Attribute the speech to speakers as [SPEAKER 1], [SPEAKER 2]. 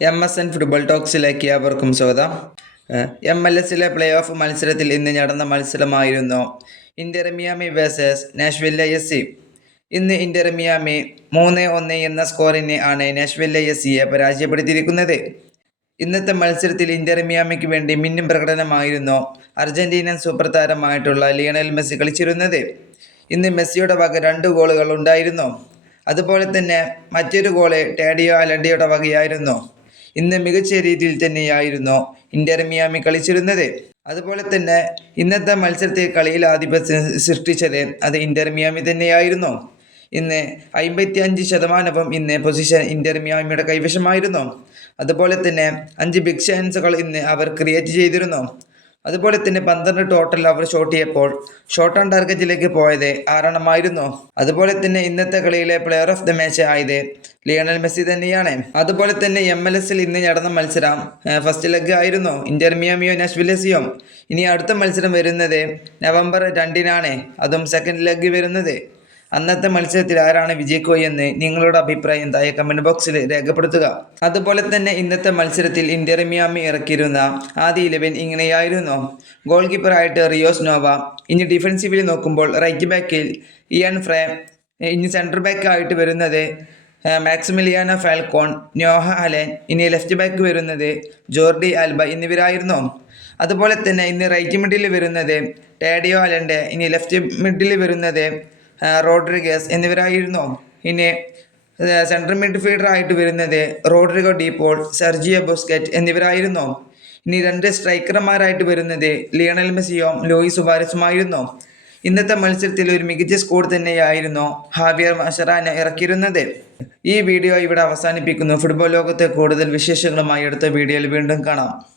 [SPEAKER 1] M S N football ടോക്സിലേക്ക് ഏവർക്കും സ്വാഗതം. എം എൽ എസിലെ പ്ലേ ഓഫ് മത്സരത്തിൽ ഇന്ന് നടന്ന മത്സരമായിരുന്നു Inter Miami versus Nashville S C. ഇന്ന് ഇന്ത്യ മിയാമി മൂന്ന് ഒന്ന് എന്ന സ്കോറിന് ആണ് നാഷ്വില്ല എസ് സിയെ പരാജയപ്പെടുത്തിയിരിക്കുന്നത്. ഇന്നത്തെ മത്സരത്തിൽ ഇന്ത്യ മിയാമിക്ക് വേണ്ടി മിന്നും പ്രകടനമായിരുന്നു അർജന്റീനൻ സൂപ്പർ താരമായിട്ടുള്ള ലിയണൽ മെസ്സി കളിച്ചിരുന്നത്. ഇന്ന് മെസ്സിയുടെ വക രണ്ട് ഗോളുകൾ ഉണ്ടായിരുന്നു. അതുപോലെ തന്നെ മറ്റൊരു ഗോൾ ടാഡിയോ അലണ്ടിയുടെ വകയായിരുന്നു. ഇന്ന് മികച്ച രീതിയിൽ തന്നെയായിരുന്നു ഇന്റർ മിയാമി കളിച്ചിരുന്നത്. അതുപോലെ തന്നെ ഇന്നത്തെ മത്സരത്തിൽ കളിയിൽ ആധിപത്യം സൃഷ്ടിച്ചത് അത് ഇന്റർ മിയാമി തന്നെയായിരുന്നു. ഇന്ന് അമ്പത്തി അഞ്ച് ശതമാനവും ഇന്ന് പൊസിഷൻ ഇന്റർ മിയാമിയുടെ കൈവശമായിരുന്നു. അതുപോലെ തന്നെ അഞ്ച് ബിഗ് ചാൻസുകൾ ഇന്ന് അവർ ക്രിയേറ്റ് ചെയ്തിരുന്നു. അതുപോലെ തന്നെ പന്ത്രണ്ട് ടോട്ടൽ അവർ ഷോട്ട് ചെയ്യപ്പോൾ ഷോട്ട് ഓൺ ടാർഗറ്റിലേക്ക് പോയത് ആറെണ്ണമായിരുന്നു. അതുപോലെ തന്നെ ഇന്നത്തെ കളിയിലെ പ്ലെയർ ഓഫ് ദ മാച്ച് ആയത് ലിയണൽ മെസ്സി തന്നെയാണ്. അതുപോലെ തന്നെ എം എൽ എസിൽ ഇന്ന് നടന്ന മത്സരം ഫസ്റ്റ് ലെഗ് ആയിരുന്നു. ഇന്റർ മിയാമിയോ ഇനി അടുത്ത മത്സരം വരുന്നത് നവംബർ രണ്ടിനാണ്. അതും സെക്കൻഡ് ലെഗ് വരുന്നത്. അന്നത്തെ മത്സരത്തിൽ ആരാണ് വിജയിക്കുക എന്ന് നിങ്ങളുടെ അഭിപ്രായം താഴെ കമന്റ് ബോക്സിൽ രേഖപ്പെടുത്തുക. അതുപോലെ തന്നെ ഇന്നത്തെ മത്സരത്തിൽ ഇന്റർ മിയാമി ഇറക്കിയിരുന്ന ആദ്യ ഇലവൻ ഇങ്ങനെയായിരുന്നു. ഗോൾ കീപ്പറായിട്ട് റിയോസ് നോവ ഇനി ഡിഫൻസീവിൽ നോക്കുമ്പോൾ റൈറ്റ് ബാക്കിൽ ഇയൻ ഫ്രേ ഇനി സെന്റർ ബാക്കായിട്ട് വരുന്നത് മാക്സിമിലിയാന ഫാൽക്കോൺ നോഹ അലൻ ഇനി ലെഫ്റ്റ് ബാക്ക് വരുന്നത് ജോർഡി ആൽബ എന്നിവരായിരുന്നു. അതുപോലെ തന്നെ ഇന്ന് റൈറ്റ് മിഡിൽ വരുന്നത് ടാഡിയോ അലന്റെ ഇനി ലെഫ്റ്റ് മിഡിൽ വരുന്നത് റോഡ്രിഗസ് എന്നിവരായിരുന്നു. ഇനി സെൻട്രൽ മിഡ്ഫീൽഡർ ആയിട്ട് വരുന്നത് റോഡ്രിഗോ ഡീപോൾ സെർജിയോ ബുസ്കറ്റ് എന്നിവരായിരുന്നു. ഇനി രണ്ട് സ്ട്രൈക്കർമാരായിട്ട് വരുന്നത് ലിയണൽ മെസ്സിയും ലോയി സുബാരസുമായിരുന്നു ഇന്നത്തെ മത്സരത്തിൽ ഒരു മികച്ച സ്കോർ തന്നെയായിരുന്നു ഹാവിയർ മഷറാന ഇറക്കിയിരുന്നത്. ഈ വീഡിയോ ഇവിടെ അവസാനിപ്പിക്കുന്നു. ഫുട്ബോൾ ലോകത്തെ കൂടുതൽ വിശേഷങ്ങളുമായി അടുത്ത വീഡിയോയിൽ വീണ്ടും കാണാം.